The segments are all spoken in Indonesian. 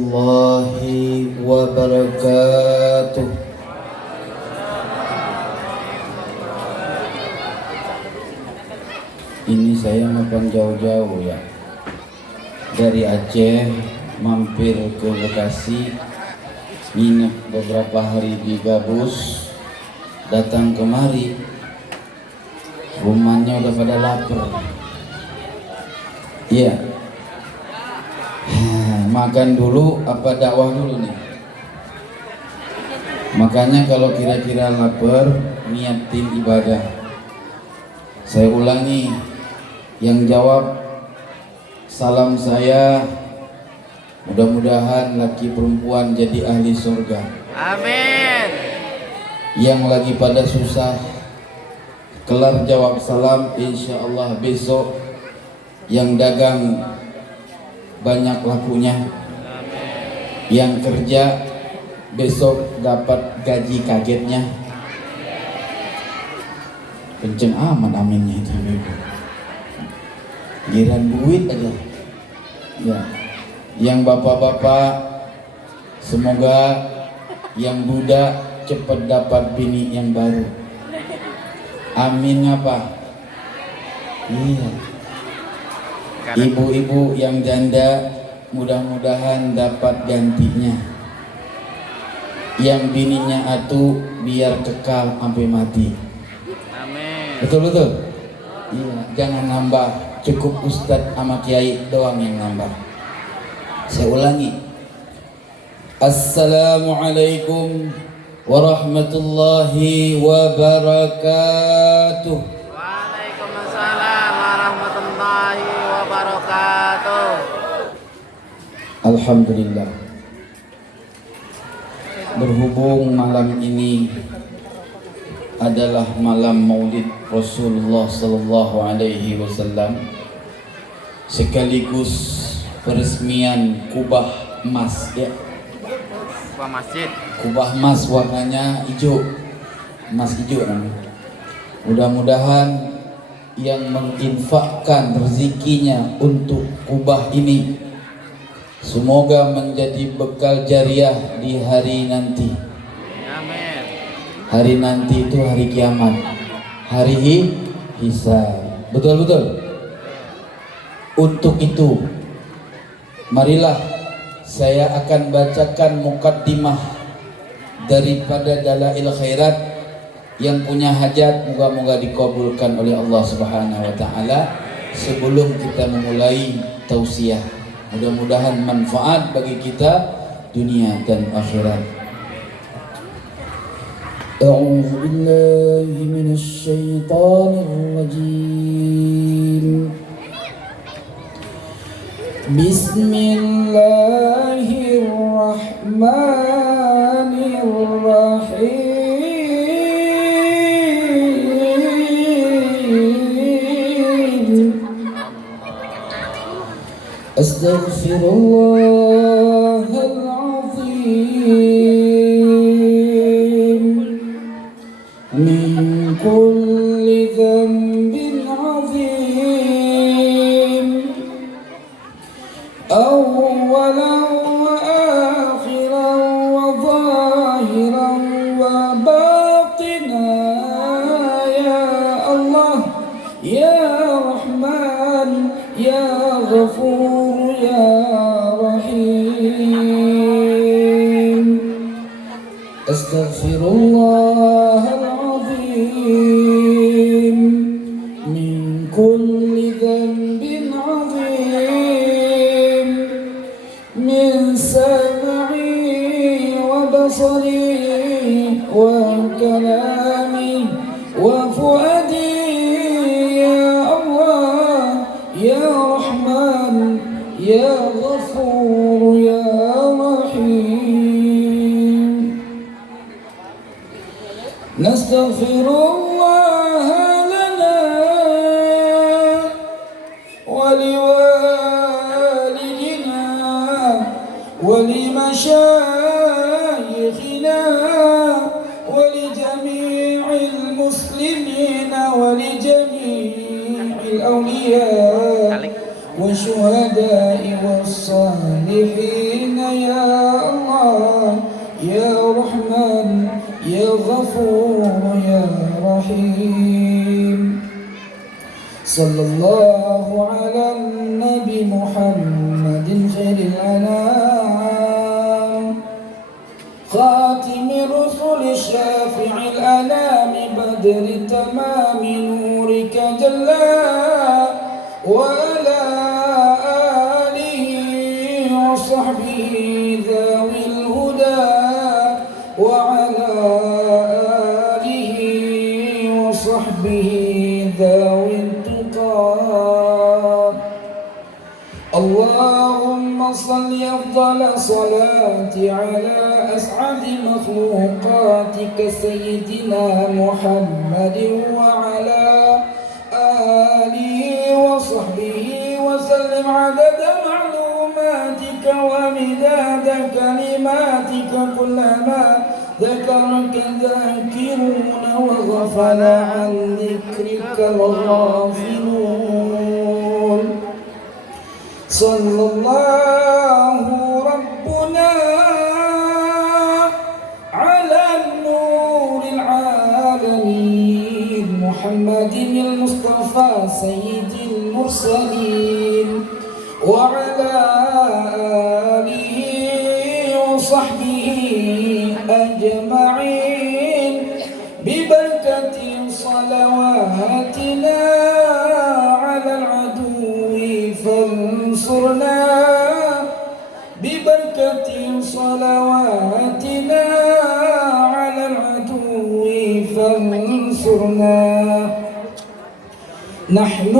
Warahmatullahi wabarakatuh. Ini saya makan jauh-jauh ya, dari Aceh mampir ke Bekasi, nginep beberapa hari di Gabus, datang kemari, rumahnya udah pada lapar. Iya, makan dulu apa dakwah dulu nih? Makanya kalau kira-kira lapar, niatin ibadah. Saya ulangi, yang jawab salam saya, mudah-mudahan laki perempuan jadi ahli surga. Amin. Yang lagi pada susah, kelar jawab salam, insya Allah besok yang dagang banyak lakunya. Amin. Yang kerja besok dapat gaji kagetnya. Kenceng amat aminnya itu. Giran duit aja. Ya. Yang bapak-bapak semoga yang duda cepat dapat bini yang baru. Amin apa? Iya. Ibu-ibu yang janda mudah-mudahan dapat gantinya. Yang bininya atuh biar kekal sampai mati. Amin. Betul-betul? Iya, jangan nambah. Cukup ustadz sama kiai doang yang nambah. Saya ulangi. Assalamualaikum warahmatullahi wabarakatuh. Waalaikumsalam warahmatullahi wabarakatuh. Alhamdulillah. Berhubung malam ini adalah malam Maulid Rasulullah sallallahu alaihi wasallam, sekaligus peresmian kubah emas ya. Kubah masjid. Kubah emas warnanya hijau, emas hijau namanya. Mudah-mudahan yang menginfakkan rezekinya untuk kubah ini semoga menjadi bekal jariah di hari nanti. Amin. Hari nanti itu hari kiamat, hari hisab. Betul-betul. Untuk itu, marilah saya akan bacakan mukaddimah daripada Dalail Khairat. Yang punya hajat moga-moga dikabulkan oleh Allah Subhanahu wa taala sebelum kita memulai tausiah. Mudah-mudahan manfaat bagi kita dunia dan akhirat. أعوذ بالله من الشيطان الرجيم بسم الله الرحمن الرحيم أستغفر الله العظيم من كل ذنب عظيم أولا وآخرا وظاهرا وباطنا يا الله يا رحمن يا غفور يا رحيم أستغفر الله العظيم من كل ذنب عظيم من سمعي وبصري وكلامي وفؤادي يا الله يا رحمن يا غفور يا رحيم نستغفر الله لنا ولوالدنا ولمشايخنا ولجميع المسلمين ولجميع الأولياء والشهداء والصالحين يا الرحيم صلى الله على النبي محمد خير الأنام خاتم الرسل شافع الأنام بدر تمام نورك جلا وعلى آله وصحبه ذوي الهدى وعلى آله وصحبه ذوي التقى اللهم صل أفضل صلاة على أسعد مخلوقاتك سيدنا محمد وعلى آله وصحبه وسلم عدد معلوماتك ومداد كلماتك كلما ذكرك ذاكرون وغفل عن ذكرك الغافلون صلى الله ربنا على النور العالمين محمد المصطفى سيد المرسلين وعلى آله وصحبه أجمعين ببركة صلواتنا على العدو فانصرنا ببركة صلواتنا على العدو فانصرنا نحن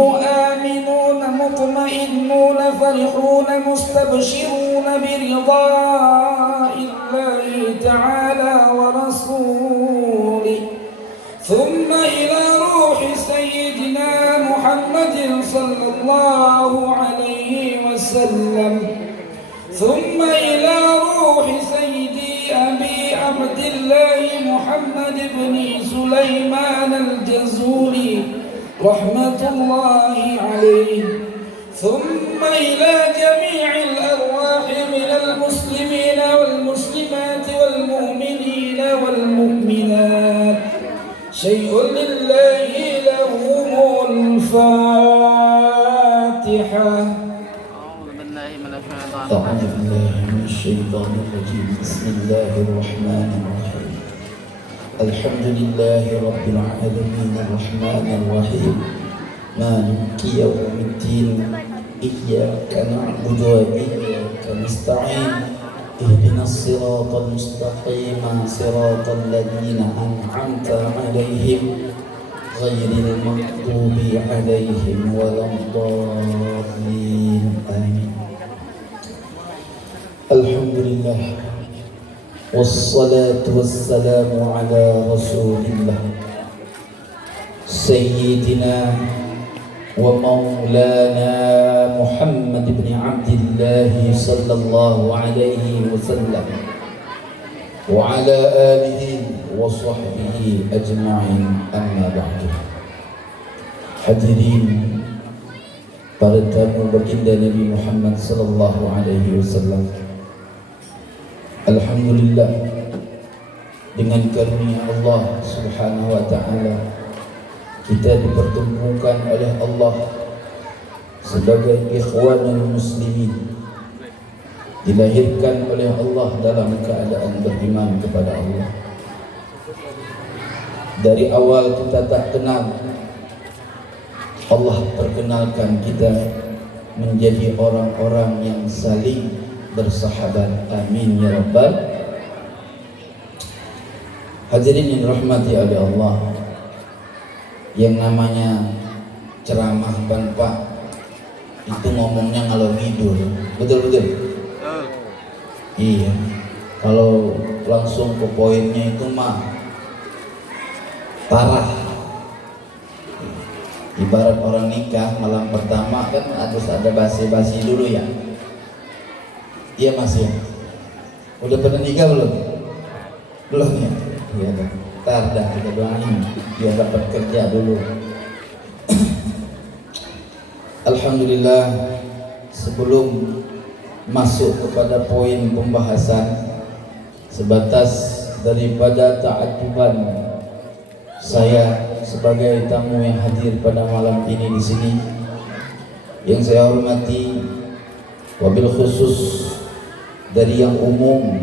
آمنون مطمئنون فرحون مستبشرون برضاء الله تعالى ورسوله ثم إلى روح سيدنا محمد صلى الله عليه وسلم ثم إلى روح سيدي أبي عبد الله محمد بن سليمان الجزولي رحمة الله عليه ثم إلى جميع الأرواح من المسلمين والمسلمات والمؤمنين والمؤمنات شيء لله لهم الفاتحة أعوذ بالله من الشيطان أعوذ بالله من الشيطان الرجيم بسم الله الرحمن الرحيم الحمد لله رب العالمين الرحمن الرحيم مالك يوم الدين إياك نعبد وإياك نستعين اهدنا الصراط المستقيم صراط الذين أنعمت عليهم غير المغضوب عليهم ولا الضالين آمين الحمد لله والصلاة والسلام على رسول الله سيدنا ومولانا محمد بن عبد الله صلى الله عليه وسلم وعلى آله وصحبه أجمعين أما بعد hadirin para tamu baginda Nabi Muhammad sallallahu alaihi wasallam. Alhamdulillah, dengan karunia Allah Subhanahu wa taala kita dipertemukan oleh Allah sebagai ikhwanul muslimin, dilahirkan oleh Allah dalam keadaan beriman kepada Allah. Dari awal kita tak kenal, Allah perkenalkan kita menjadi orang-orang yang saling bersahabat. Amin ya rabbal. Hadirin yang dirahmati oleh Allah, yang namanya ceramah Ban Pak itu ngomongnya ngalor ngidul, betul-betul. Iya, kalau langsung ke poinnya itu mah parah. Ibarat orang nikah malam pertama kan harus ada basi-basi dulu ya. Iya Mas ya. Udah pernah nikah belum? Belum ya. Iya dah. Ntar dah kita doain biar dapat kerja dulu. Alhamdulillah, sebelum masuk kepada poin pembahasan, sebatas daripada ta'ajuban saya sebagai tamu yang hadir pada malam ini di sini, yang saya hormati, wabil khusus dari yang umum,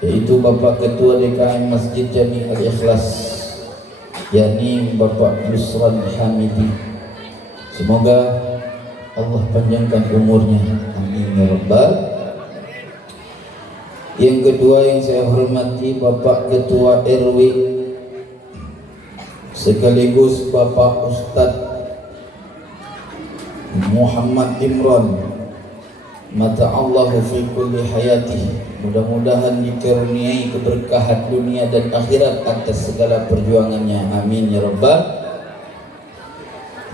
yaitu Bapak Ketua DKM Masjid Jami Al-Ikhlas, yakni Bapak Yusran Hamidi. Semoga Allah panjangkan umurnya, amin ya rabbal. Yang kedua yang saya hormati, Bapak Ketua RW sekaligus Bapak Ustadz Muhammad Imran, mata Allahu fi kulli hayatih. Mudah-mudahan dikaruniai keberkahan dunia dan akhirat atas segala perjuangannya, amin ya rabbal.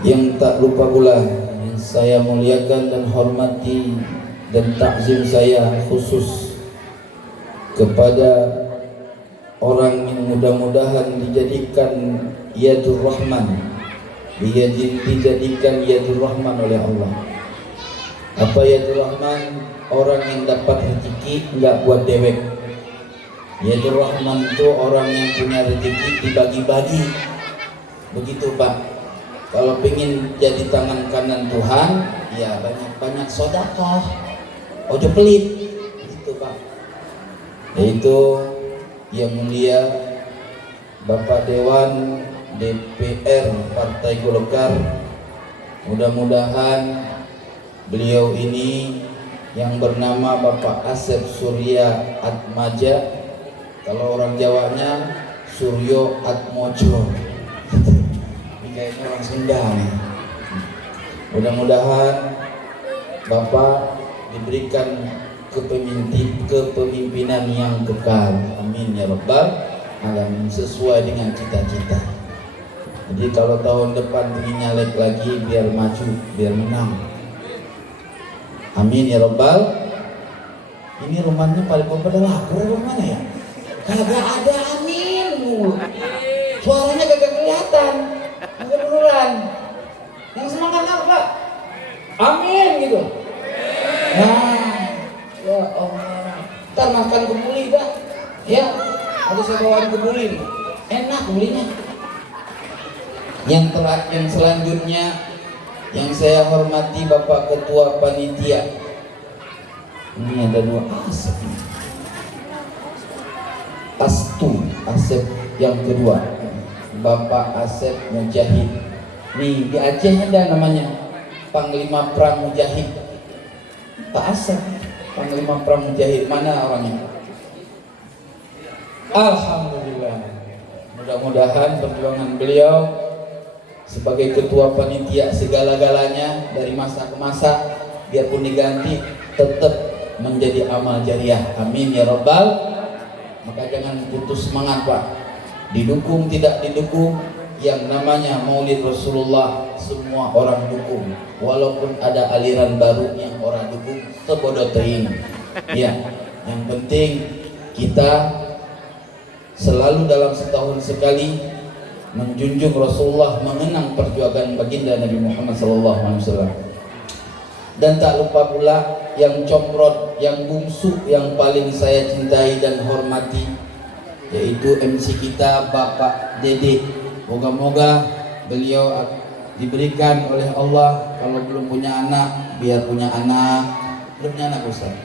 Yang tak lupa pula yang saya muliakan dan hormati dan takzim saya khusus kepada orang yang mudah-mudahan dijadikan yadur rahman, dijadikan yadur rahman oleh Allah. Apa yadur rahman? Orang yang dapat rezeki enggak buat dewek. Yadur rahman itu orang yang punya rezeki dibagi-bagi. Begitu Pak. Kalau pengen jadi tangan kanan Tuhan, ya banyak-banyak sedekah. Ojo pelit. Gitu Pak. Yaitu yang mulia Bapak Dewan DPR Partai Golkar. Mudah-mudahan beliau ini yang bernama Bapak Asep Surya Atmaja, kalau orang Jawanya Suryo Atmojo. Ini kayaknya orang Sunda nih. Mudah-mudahan Bapak diberikan kepemimpinan yang kekal, amin ya rabbal alamin, sesuai dengan cita-cita. Jadi kalau tahun depan ingin nyalek lagi, biar maju, biar menang, amin ya rabbal. Ini rumahnya paling pada lapar rumahnya ya, kagak ada amin, suaranya kagak kelihatan, kagak beneran. Yang semangat apa? Amin gitu. Nah, ya Allah, ntar makan kebuli Pak. Ya, ada saya bawain kebuli nih. Enak kebulinya. Yang selanjutnya yang saya hormati Bapak Ketua Panitia. Ini ada dua Asep. Asep yang kedua, Bapak Asep Mujahid. Nih di Aceh ada namanya Panglima Perang Mujahid. Pak Asep Panglima Perang Mujahid, mana orangnya? Alhamdulillah. Mudah-mudahan perjuangan beliau sebagai ketua panitia segala-galanya dari masa ke masa, biarpun diganti tetap menjadi amal jariah, amin ya rabbal. Maka jangan putus semangat Pak. Didukung tidak didukung, yang namanya Maulid Rasulullah semua orang dukung. Walaupun ada aliran baru yang orang dukung, sebodoh teing. Ya, yang penting kita selalu dalam setahun sekali menjunjung Rasulullah, mengenang perjuangan baginda Nabi Muhammad SAW. Dan tak lupa pula yang comrot, yang bungsu, yang paling saya cintai dan hormati, yaitu MC kita Bapak Dede. Moga-moga beliau diberikan oleh Allah, kalau belum punya anak biar punya anak. Belum punya anak Ustaz?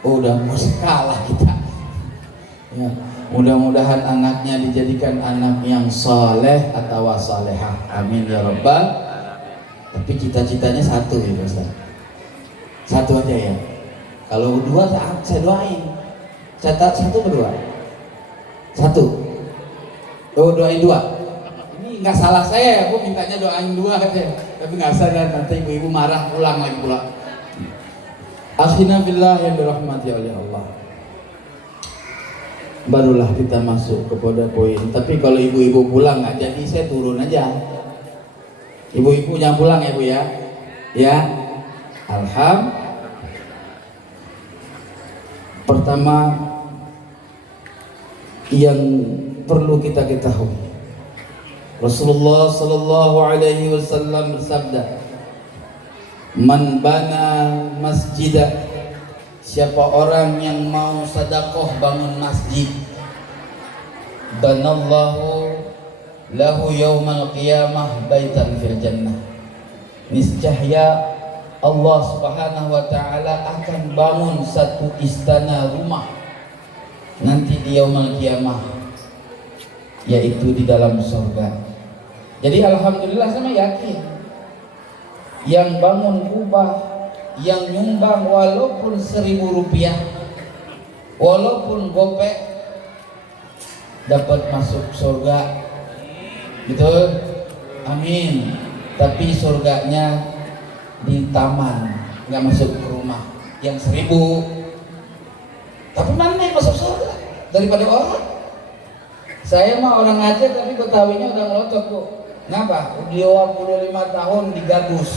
Oh, udah mau kalah kita ya. Mudah-mudahan anaknya dijadikan anak yang saleh atau salehah, amin ya rabbal. Tapi cita-citanya satu ya Ustaz, satu aja ya. Kalau dua saya doain. Catat satu berdua? Satu. Oh, doain dua. Ini nggak salah saya ya, aku mintanya doain dua aja. Tapi nggak sadar nanti ibu-ibu marah, ulang lagi pula. Akhina billah yang dirahmati oleh Allah. Barulah kita masuk kepada poin. Tapi kalau ibu-ibu pulang nggak jadi, saya turun aja. Ibu-ibu jangan pulang ya Bu ya. Ya. Pertama yang perlu kita ketahui, Rasulullah sallallahu alaihi wasallam bersabda, "Man bana masjidah," siapa orang yang mau sedekah bangun masjid, banallahu lahu yaumal qiyamah baitan fil jannah. Niscaya Allah Subhanahu wa taala akan bangun satu istana rumah nanti di yaumul qiyamah, yaitu di dalam surga. Jadi alhamdulillah sama yakin yang bangun kubah, yang nyumbang walaupun 1.000 rupiah, walaupun gopek, dapat masuk surga. Betul? Amin. Tapi surganya di taman, nggak masuk ke rumah. Yang 1.000, tapi mana yang masuk surga daripada orang? Saya mah orang Aceh tapi Betawinya udah ngelotok kok. Kenapa? Udah 25 tahun di Gabus.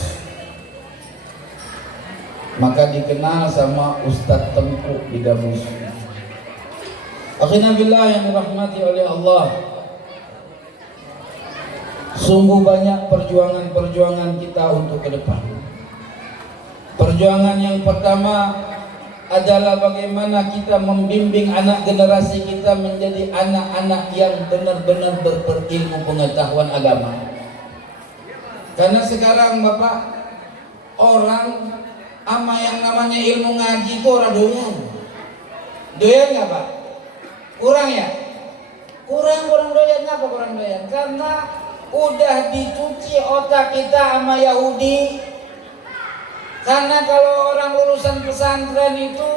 Maka dikenal sama Ustadz Tengku di Gabus. Akhirnya billah yang dirahmati oleh Allah. Sungguh banyak perjuangan-perjuangan kita untuk ke depan. Perjuangan yang pertama adalah bagaimana kita membimbing anak generasi kita menjadi anak-anak yang benar-benar berilmu pengetahuan agama. Karena sekarang Bapak, orang ama yang namanya ilmu ngaji itu orang doyan. Doyan nggak Pak? Kurang ya? Kurang doyan. Kenapa kurang doyan? Karena udah dicuci otak kita sama Yahudi. Karena kalau orang lulusan pesantren itu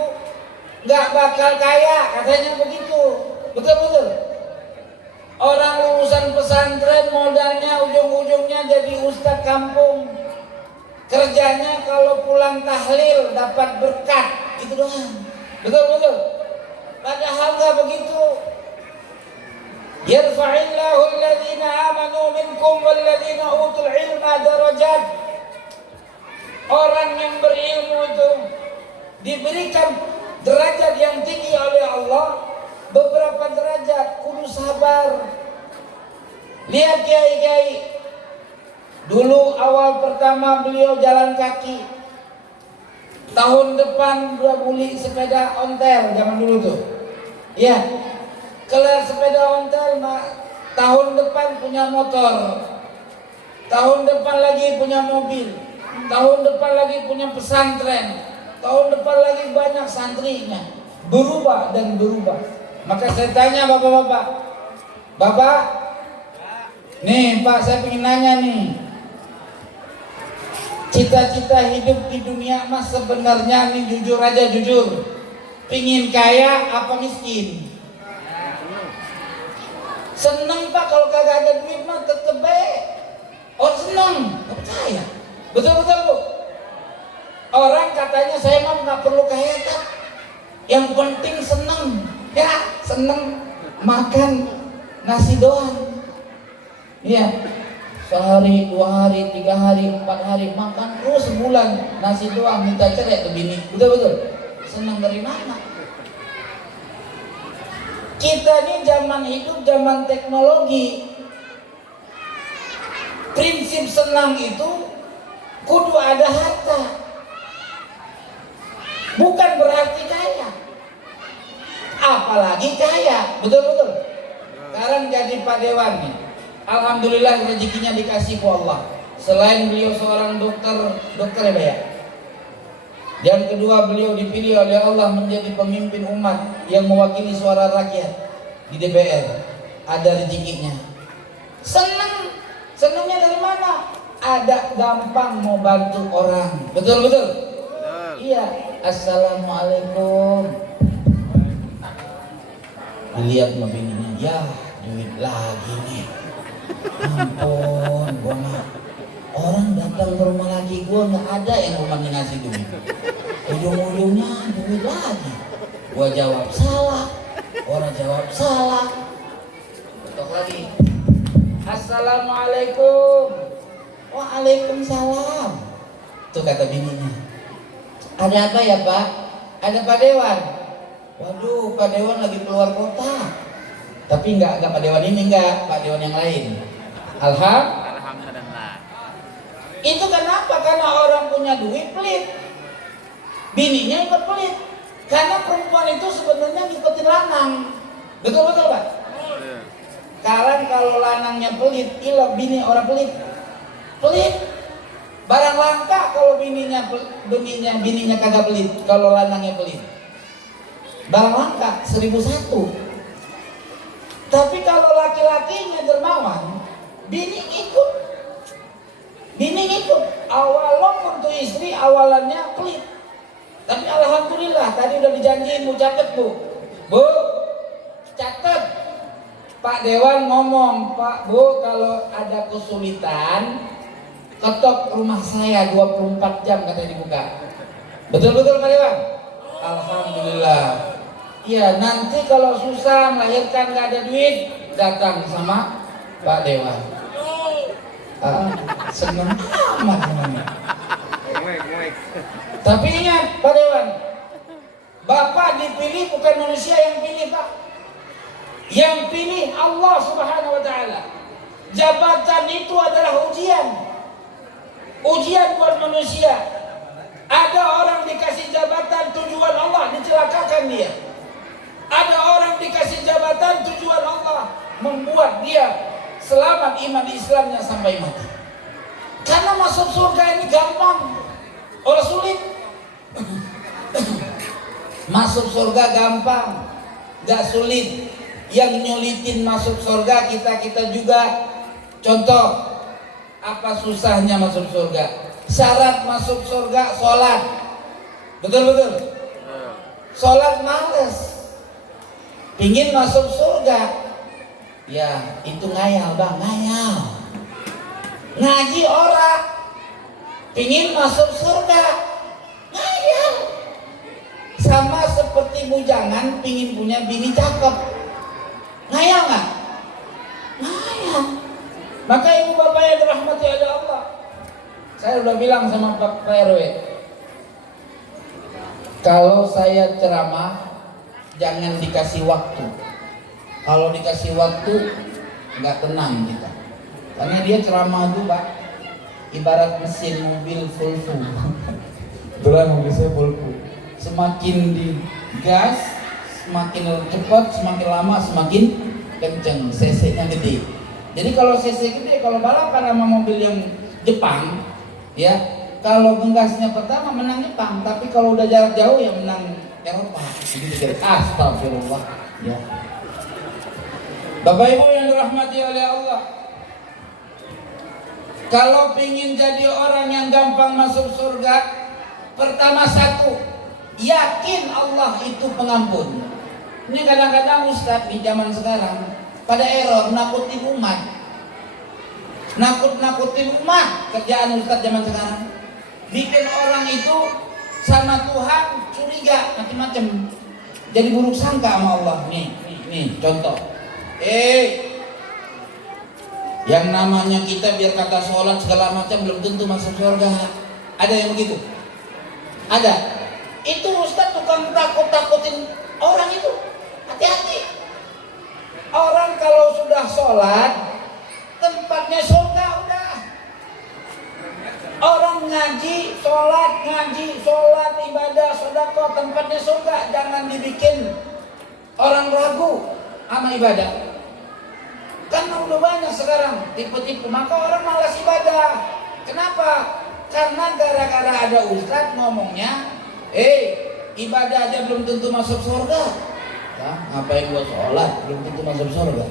nggak bakal kaya, katanya begitu. Betul. Orang lulusan pesantren modalnya ujung-ujungnya jadi ustadz kampung. Kerjanya kalau pulang tahlil dapat berkat, gitu doang. Betul. Padahal nggak begitu. Yarfa'illahu alladhina amanu minkum walladhina utul ilma darajat. Orang yang berilmu itu diberikan derajat yang tinggi oleh Allah. Beberapa derajat, kudu sabar. Lihat kiai-kiai, dulu awal pertama beliau jalan kaki. Tahun depan dia beli sepeda ontel, zaman dulu tuh. Ya, kelar sepeda ontel, tahun depan punya motor. Tahun depan lagi punya mobil. Tahun depan lagi punya pesantren. Tahun depan lagi banyak santrinya. Berubah dan berubah. Maka saya tanya bapak-bapak, Bapak, nih Pak, saya ingin nanya nih, cita-cita hidup di dunia mas sebenarnya nih, jujur aja, jujur, pingin kaya apa miskin? Seneng Pak, kalau kagak ada duit mah tetep baik. Oh seneng, gak percaya. Betul Bu. Orang katanya saya mah nggak perlu kaya tak, yang penting seneng. Ya seneng makan nasi doang. Iya, sehari, 2 hari, 3 hari, 4 hari makan terus sebulan nasi doang, minta cerai ke bini. Betul. Seneng dari mana? Kita ini zaman hidup zaman teknologi. Prinsip senang itu kudu ada harta, bukan berarti kaya, apalagi kaya. Betul. Sekarang jadi Pak Dewan nih, alhamdulillah rezekinya dikasih ku Allah. Selain beliau seorang dokter ya. Yang kedua, beliau dipilih oleh Allah menjadi pemimpin umat yang mewakili suara rakyat di DPR. Ada rezekinya. Senangnya dari mana? Ada gampang mau bantu orang. Betul. Iya. Assalamualaikum. Lihat sama bininya, ya duit lagi nih. Ampun, gua mah orang datang ke rumah lagi, gua nggak ada yang rumahnya ngasih duit. Ujung-ujungnya duit lagi. Gua jawab salah, orang jawab salah. Betul lagi. Assalamualaikum. Waalaikumsalam. Tuh kata bininya. Ada apa ya Pak? Ada Pak Dewan. Waduh, Pak Dewan lagi keluar kota. Tapi enggak Pak Dewan ini, enggak, Pak Dewan yang lain. Alhamdulillah. Itu kenapa? Karena orang punya duit pelit. Bininya ikut pelit. Karena perempuan itu sebenarnya ngikutin lanang. Betul Pak? Sekarang kalau lanangnya pelit, ilok bini orang pelit. Pelit. Barang langka kalau bininya kagak pelit, kalau lanangnya pelit. Barang langka 1001. Tapi kalau laki-lakinya dermawan, bini ikut. Walaupun tuh istri awalannya pelit. Tapi alhamdulillah tadi udah dijanjiin, Bu, catet Bu. Bu, catet. Pak Dewan ngomong, Pak Bu, kalau ada kesulitan ketok rumah saya 24 jam katanya dibuka. Betul-betul Pak Dewan? Alhamdulillah. Iya, nanti kalau susah melahirkan gak ada duit, datang sama Pak Dewan. Seneng amat namanya. Tapi ingat Pak Dewan, Bapak dipilih bukan manusia yang pilih Pak. Yang pilih Allah Subhanahu wa Ta'ala. Jabatan itu adalah ujian. Ujian buat manusia. Ada orang dikasih jabatan tujuan Allah, dicelakakan dia. Ada orang dikasih jabatan tujuan Allah, membuat dia selamat iman Islamnya sampai mati. Karena masuk surga ini gampang, orang sulit. Masuk surga gampang, gak sulit. Yang nyulitin masuk surga kita juga. Contoh, apa susahnya masuk surga? Syarat masuk surga sholat. Betul-betul. Sholat males. Pingin masuk surga, ya itu ngayal Bang, ngayal. Ngaji orang, pingin masuk surga, ngayal. Sama seperti bujangan pingin punya bini cakep. Ngayal nggak? Ngayal. Maka ibu bapak yang dirahmati oleh Allah, saya udah bilang sama Pak RW, kalau saya ceramah jangan dikasih waktu. Kalau dikasih waktu nggak tenang kita. Karena dia ceramah itu Pak, ibarat mesin mobil full. Betulan mobil saya full. Semakin digas, semakin cepat, semakin lama semakin kenceng, cc-nya gede. Jadi kalau cc gede, kalau balapan sama mobil yang Jepang, ya kalau ngegasnya pertama menang Jepang, tapi kalau udah jarak jauh ya menang Eropa. Jadi astagfirullah. Ya. Bapak Ibu yang dirahmati oleh Allah, kalau pingin jadi orang yang gampang masuk surga, pertama satu, yakin Allah itu pengampun. Ini kadang-kadang Ustadz di zaman sekarang pada error nakutin umat. Nakut-nakutin umat kerjaan Ustadz zaman sekarang. Bikin orang itu sama Tuhan curiga macam-macam. Jadi buruk sangka sama Allah. Nih contoh. Yang namanya kita biar kata sholat segala macam belum tentu masuk surga. Ada yang begitu? Ada. Itu Ustadz tukang takut-takutin orang itu. Hati-hati. Orang kalau sudah sholat, tempatnya surga udah. Orang ngaji, sholat, ibadah, sedekah, tempatnya surga. Jangan dibikin orang ragu sama ibadah. Karena udah banyak sekarang tipu-tipu, maka orang malas ibadah. Kenapa? Karena gara-gara ada ustadz ngomongnya, ibadah aja belum tentu masuk surga. Ya, ngapain gua sholat belum tentu masuk surga.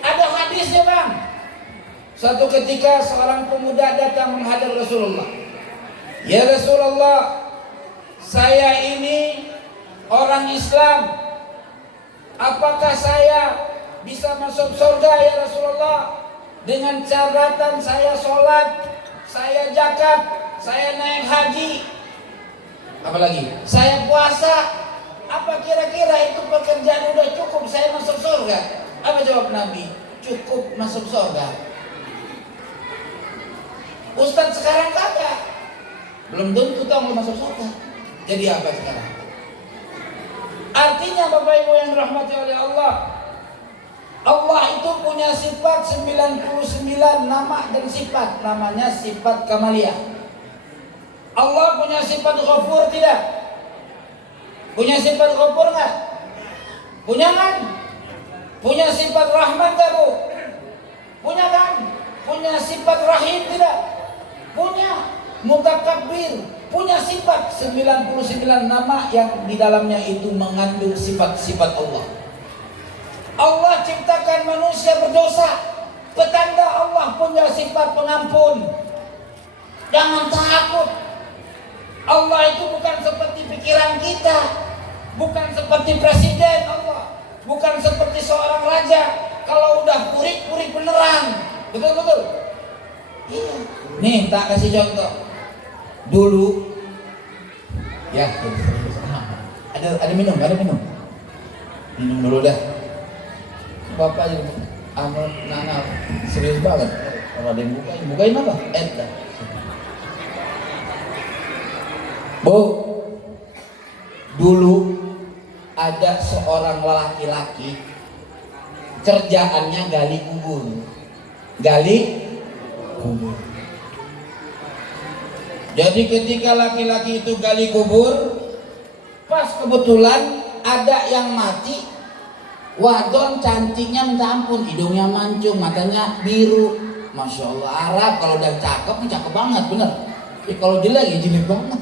Ada hadisnya Bang. Suatu ketika seorang pemuda datang menghadap Rasulullah. Ya Rasulullah, saya ini orang Islam. Apakah saya bisa masuk surga ya Rasulullah? Dengan catatan saya sholat, saya zakat, saya naik haji, apalagi saya puasa. Apa kira-kira itu pekerjaan udah cukup saya masuk surga? Apa jawab Nabi? Cukup masuk surga. Ustadz sekarang kagak, belum tentu tahu masuk surga. Jadi apa sekarang? Artinya Bapak Ibu yang dirahmati oleh Allah, Allah itu punya sifat 99 nama dan sifat. Namanya sifat kamaliyah. Allah punya sifat ghafur tidak? Punya sifat ghafur nggak? Punya kan? Punya sifat rahman gak bu? Punya kan? Punya sifat rahim tidak? Punya. Mutakabbir, punya sifat 99 nama yang di dalamnya itu mengandung sifat-sifat Allah. Allah ciptakan manusia berdosa, petanda Allah punya sifat pengampun. Jangan takut. Allah itu bukan seperti pikiran kita, bukan seperti presiden Allah, bukan seperti seorang raja. Kalau udah purik beneran, betul. Iya. Nih tak kasih contoh. Dulu ya ada minum dulu dah. Bapak jadi nana serius banget. Kalau ada yang bukain apa? Dah. Bu, dulu ada seorang laki-laki kerjaannya gali kubur. Jadi ketika laki-laki itu gali kubur, pas kebetulan ada yang mati, wadon cantiknya minta ampun, hidungnya mancung, matanya biru, masya Allah. Arab kalau udah cakep banget, bener. Kalau jelek ya jelek banget.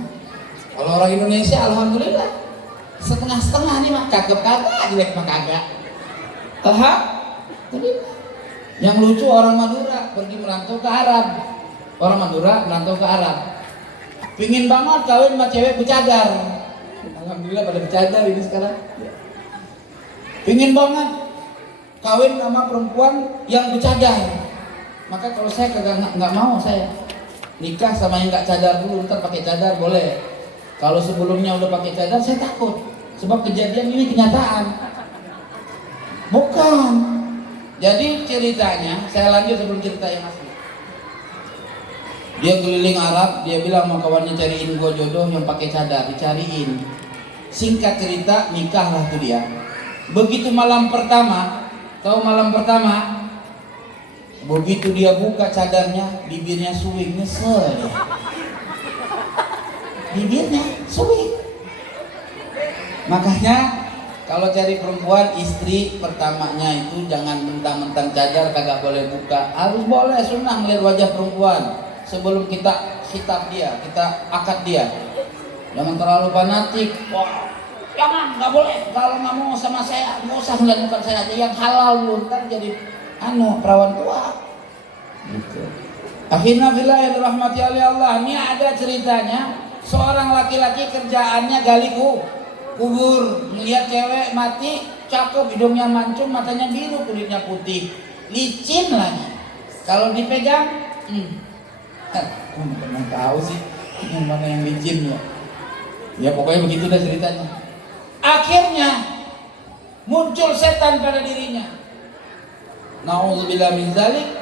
Kalau orang Indonesia alhamdulillah setengah-setengah nih mah, cakep kagak, jelek mah kagak. Yang lucu orang Madura pergi merantau ke Arab. Orang Madura merantau ke Arab. Pingin banget kawin sama cewek bercadar. Alhamdulillah pada bercadar ini sekarang. Pingin banget kawin sama perempuan yang bercadar. Maka kalau saya nggak mau, saya nikah sama yang nggak cadar dulu, ntar pakai cadar boleh. Kalau sebelumnya udah pakai cadar saya takut, sebab kejadian ini kenyataan. Bukan. Jadi ceritanya, saya lanjut sebelum cerita yang asli. Dia keliling Arab, dia bilang sama kawannya, cariin gua jodoh yang pakai cadar, dicariin. Singkat cerita, nikahlah tuh dia. Begitu malam pertama, tahu malam pertama? Begitu dia buka cadarnya, bibirnya suwing, nyesel dia. Bibirnya suwing. Makanya kalau cari perempuan, istri pertamanya itu jangan mentang-mentang cadar kagak boleh buka. Harus boleh, sunnah melihat wajah perempuan sebelum kita khitab dia, kita akad dia. Jangan terlalu fanatik. Wah, jangan, nggak boleh. Kalau nggak mau sama saya, nggak usah ngeliat muka saya aja yang halal lu, ntar jadi perawan tua. Gitu. Akhirnya bila dirahmati oleh Allah, ini ada ceritanya. Seorang laki-laki kerjaannya gali kubur, melihat cewek mati, cakep, hidungnya mancung, matanya biru, kulitnya putih, licin lagi. Kalau dipegang, aku nggak pernah tahu sih yang mana yang licin ya. Ya pokoknya begitu dah ceritanya. Akhirnya muncul setan pada dirinya. Nauzubillah min zalik.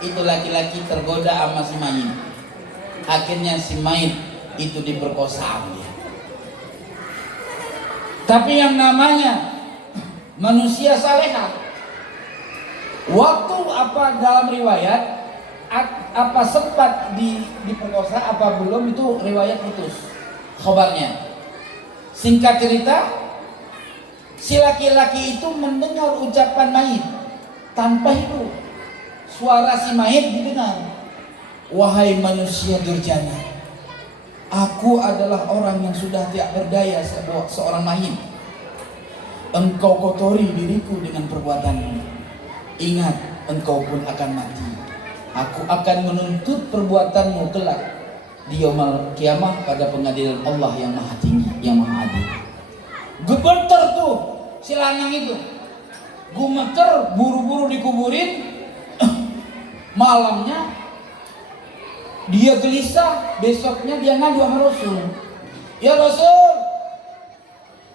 Itu laki-laki tergoda sama si mayit. Akhirnya si mayit itu diperkosa dia. Tapi yang namanya manusia salehah, waktu apa dalam riwayat apa sempat diperkosa apa belum, itu riwayat putus khabarnya. Singkat cerita, si laki-laki itu mendengar ucapan mayit tanpa hidup. Suara si mayit didengar. Wahai manusia durjana, aku adalah orang yang sudah tidak berdaya seorang mayit. Engkau kotori diriku dengan perbuatanmu. Ingat, engkau pun akan mati. Aku akan menuntut perbuatanmu kelak di yaumul kiamah pada pengadilan Allah yang maha tinggi, yang maha adil. Gemeter tuh si lanang itu. Gemeter, buru-buru dikuburin. Malamnya dia gelisah, besoknya dia ngadu sama Rasul. Ya Rasul,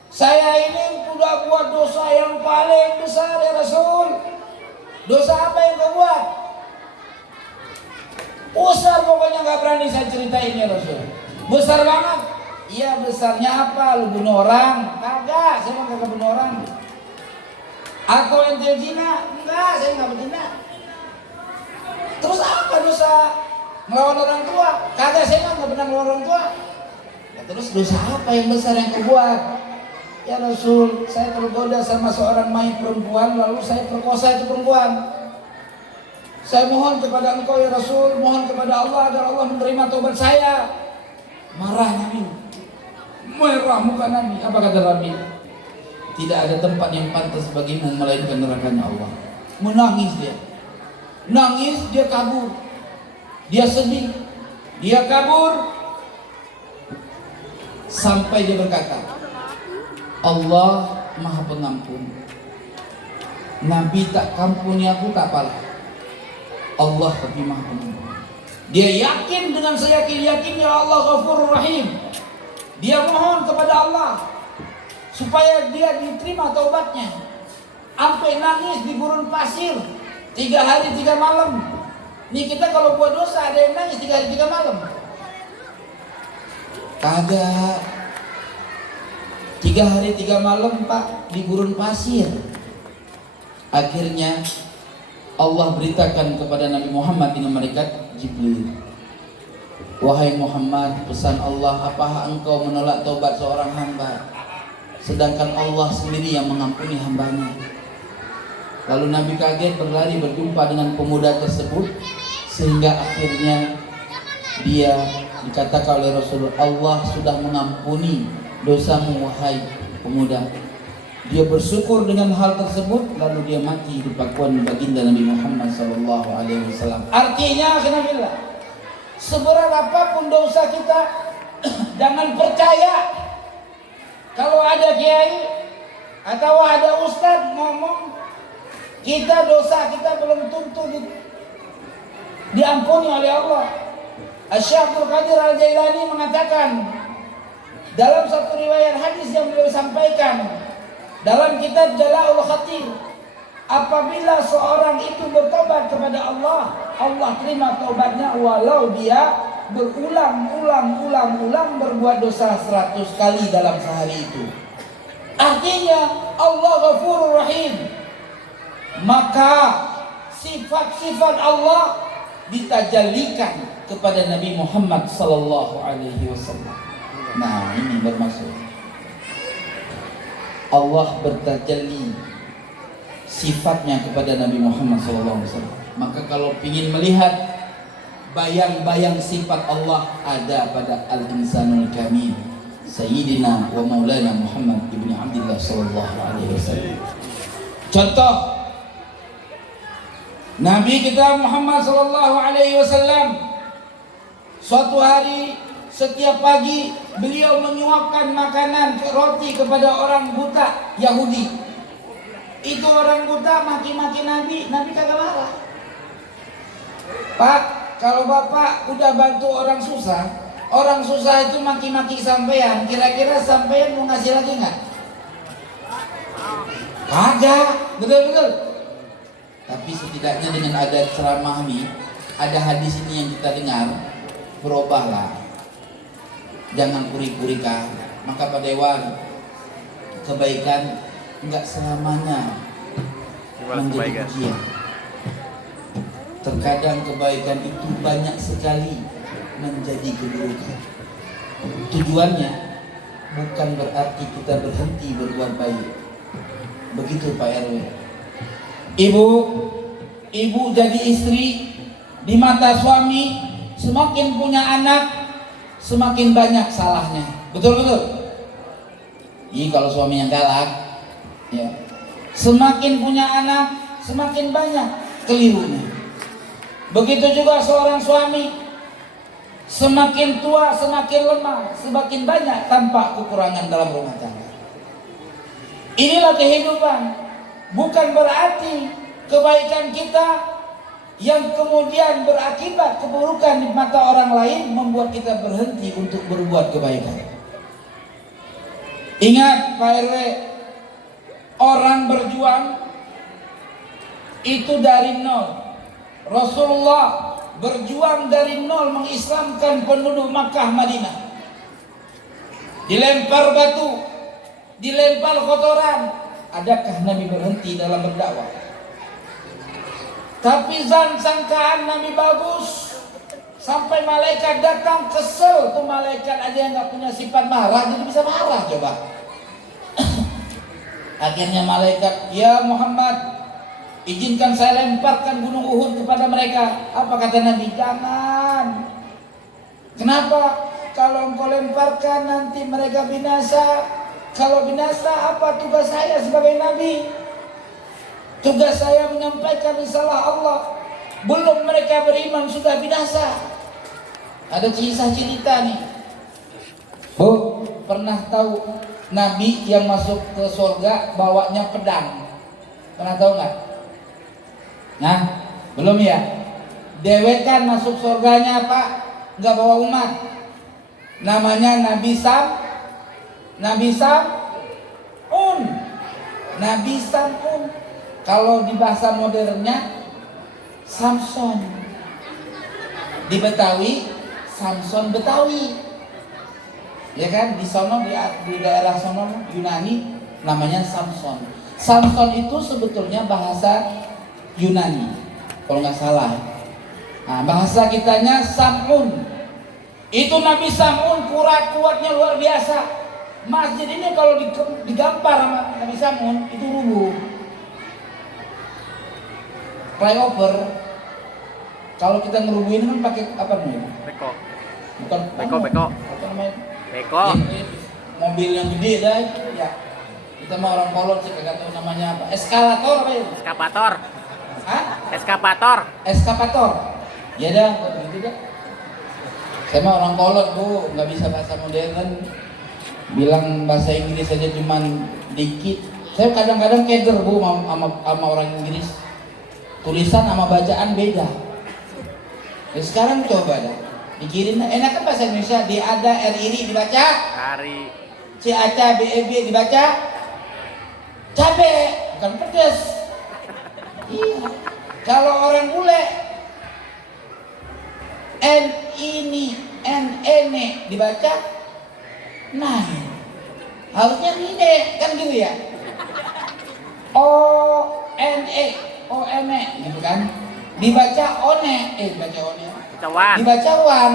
saya ini sudah buat dosa yang paling besar ya Rasul. Dosa apa yang kau buat? Besar pokoknya, gak berani saya ceritain ya Rasul. Besar banget. Iya, besarnya apa? Lu bunuh orang? Kagak, saya mau kagak bunuh orang. Atau ente zina? Enggak, saya nggak berzina. Terus apa dosa? Melawan orang tua? Kagak, saya nggak pernah melawan orang tua. Ya, terus dosa apa yang besar yang kau buat? Ya Rasul, saya tergoda sama seorang mayit perempuan, lalu saya perkosa itu perempuan. Saya mohon kepada engkau ya Rasul, mohon kepada Allah agar Allah menerima taubat saya. Marah Nabi, merah muka Nabi. Apa kata Nabi? Tidak ada tempat yang pantas bagimu melainkan nerakanya Allah. Menangis dia, nangis, dia kabur, dia sedih, dia kabur, sampai dia berkata, Allah Maha Pengampun. Nabi tak kampuni aku tak apalah, Allah tapi Maha Pengampun. Dia yakin dengan seyakin-yakinnya Allah Ghafurur Rahim. Dia mohon kepada Allah supaya dia diterima taubatnya. Sampai nangis di gurun pasir 3 hari 3 malam. Nih kita kalau buat dosa ada yang nangis 3 hari 3 malam? Kagak. 3 hari 3 malam Pak di gurun pasir. Akhirnya Allah beritakan kepada Nabi Muhammad dengan malaikat Jibril, wahai Muhammad, pesan Allah, apakah engkau menolak taubat seorang hamba, sedangkan Allah sendiri yang mengampuni hambanya? Lalu Nabi kaget, berlari berjumpa dengan pemuda tersebut, sehingga akhirnya dia dikatakan oleh Rasulullah, Allah sudah mengampuni dosamu wahai pemuda. Dia bersyukur dengan hal tersebut, lalu dia mati di pangkuan baginda Nabi Muhammad SAW. Artinya, kenapa? Seberat apapun dosa kita, jangan percaya kalau ada kiai atau ada ustadz ngomong kita dosa kita belum tentu diampuni oleh Allah. Syekh Abdul Qadir Al-Jailani mengatakan dalam satu riwayat hadis yang beliau sampaikan dalam kitab Jala'ul Khatir, apabila seorang itu bertobat kepada Allah, Allah terima taubatnya walau dia berulang-ulang berbuat dosa 100 kali dalam sehari itu. Artinya Allah Ghafurur Rahim. Maka sifat-sifat Allah ditajallikan kepada Nabi Muhammad sallallahu alaihi wasallam. Nah, ini bermaksud Allah bertajalli sifatnya kepada Nabi Muhammad sallallahu alaihi wasallam. Maka kalau ingin melihat bayang-bayang sifat Allah, ada pada Al-Insanul Kamil Sayyidina wa Maulana Muhammad ibn Abdullah sallallahu alaihi wasallam. Contoh Nabi kita Muhammad sallallahu alaihi wasallam, suatu hari setiap pagi beliau menyuapkan makanan roti kepada orang buta Yahudi. Itu orang buta maki-maki Nabi, Nabi kagak marah. Pak, kalau Bapak udah bantu orang susah itu maki-maki sampean, kira-kira sampean mau ngasih lagi nggak? Kagak, betul-betul. Tapi setidaknya dengan ada ceramah ini, ada hadis ini yang kita dengar, berubahlah. Jangan puri-purikan. Maka Pak Dewan, kebaikan enggak selamanya menjadi pujian. Terkadang kebaikan itu banyak sekali menjadi keburukan. Tujuannya bukan berarti kita berhenti berbuat baik. Begitu Pak RW. Ibu jadi istri, di mata suami semakin punya anak semakin banyak salahnya. Betul-betul. Iya, kalau suaminya galak, ya. Semakin punya anak semakin banyak kelirunya. Begitu juga seorang suami, semakin tua semakin lemah, semakin banyak tampak kekurangan dalam rumah tangga. Inilah kehidupan. Bukan berarti kebaikan kita yang kemudian berakibat keburukan di mata orang lain membuat kita berhenti untuk berbuat kebaikan. Ingat Pak RW, orang berjuang itu dari nol. Rasulullah berjuang dari nol mengislamkan penduduk Makkah Madinah. Dilempar batu, dilempar kotoran. Adakah Nabi berhenti dalam berdakwah? Tapi sangkaan Nabi bagus, sampai malaikat datang kesel. Tuh malaikat aja yang nggak punya sifat marah, jadi bisa marah coba. Akhirnya malaikat, ya Muhammad, izinkan saya lemparkan gunung Uhud kepada mereka. Apa kata Nabi? Jangan. Kenapa? Kalau engkau lemparkan nanti mereka binasa. Kalau binasa, apa tugas saya sebagai Nabi? Tugas saya menyampaikan risalah Allah. Belum mereka beriman sudah binasa. Ada kisah cerita nih. Bu, pernah tahu Nabi yang masuk ke surga bawanya pedang? Pernah tahu nggak? Nah, belum ya. Dewekan masuk surganya apa? Nggak bawa umat. Namanya Nabi Sam'un. Nabi Sam'un. Kalau di bahasa modernnya Samson. Di Betawi, Samson Betawi. Ya kan, di sono di daerah sono Yunani namanya Samson. Samson itu sebetulnya bahasa Yunani, kalau nggak salah. Nah, bahasa kitanya Sam'un. Itu Nabi Sam'un kuatnya luar biasa. Masjid ini kalau digampar sama Nabi Sam'un itu rubuh. Flyover. Kalau kita ngerubuhin kan pakai apa namanya? Beko. Bukan Beko. Apa namanya? Beko. Mobil yang gede dah itu ya. Kita mah orang kolot sih kagak tahu namanya apa. Eskalator apa itu? Eskapator. Hah? Eskapator. Eskapator. Ya dah, gitu dah. Saya mah orang kolot bu, nggak bisa bahasa modern. Bilang bahasa Inggris saja cuman dikit. Saya kadang-kadang keder bu sama orang Inggris. Tulisan sama bacaan beda. Ya sekarang coba dah. Dikirim enak kan bahasa Indonesia. D ada R iri dibaca. Hari. C aca B e b dibaca. Cabe, bukan pedas. Iya. Kalau orang bule N ini N ene dibaca nah. Harusnya nine kan gitu ya. O N e gitu kan. Dibaca one, dibaca one. Cawan. Dibaca wan.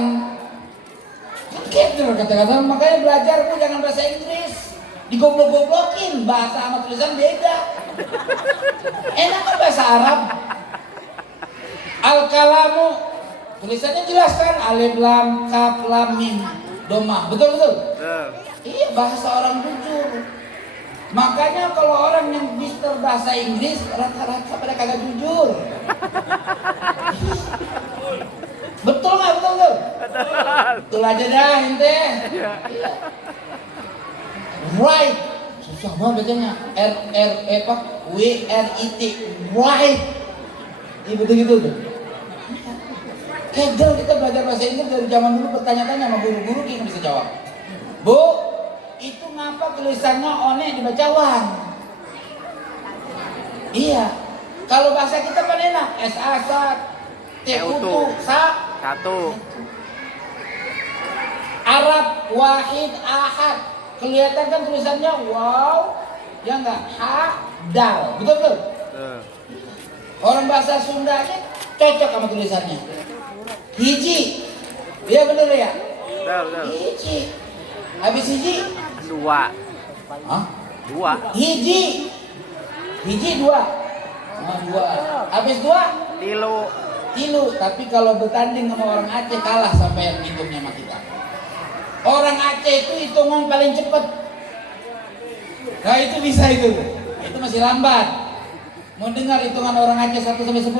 Kan gitu kata-kata, makanya belajar bu jangan bahasa Inggris. Digoblok-goblokin, bahasa sama tulisan beda. Enak kan bahasa Arab. Al-kalamu tulisannya jelas kan, alif lam kaf lam mim domah. Betul. Iya, bahasa orang jujur. Makanya kalau orang yang mister bahasa Inggris rata-rata pada kagak jujur. Betul nggak? Betul. Betul aja dah ente. Iya. Right. Susah banget bacanya. W R I T. Right. Iya betul gitu tuh. Kegel kita belajar bahasa Inggris dari zaman dulu bertanya-tanya sama guru-guru kita bisa jawab. Bu, itu ngapa tulisannya one dibaca wan? Iya. Kalau bahasa kita kan enak. SA T utuh Satu. Arab wahid ahad. Kelihatan kan tulisannya wow, ya enggak? Ha, dal. Betul. Orang bahasa Sundanya cocok sama tulisannya. Hiji. Iya bener ya? Betul. Hiji. Habis hiji? Dua. Hah? Dua. Hiji dua. Nah, dua. Habis dua? Tilu. Tapi kalau bertanding sama orang Aceh kalah sampai yang hitungnya sama kita. Orang Aceh itu hitungan paling cepat. Nah itu bisa itu. Itu masih lambat. Mau dengar hitungan orang Aceh 1 sampai 10?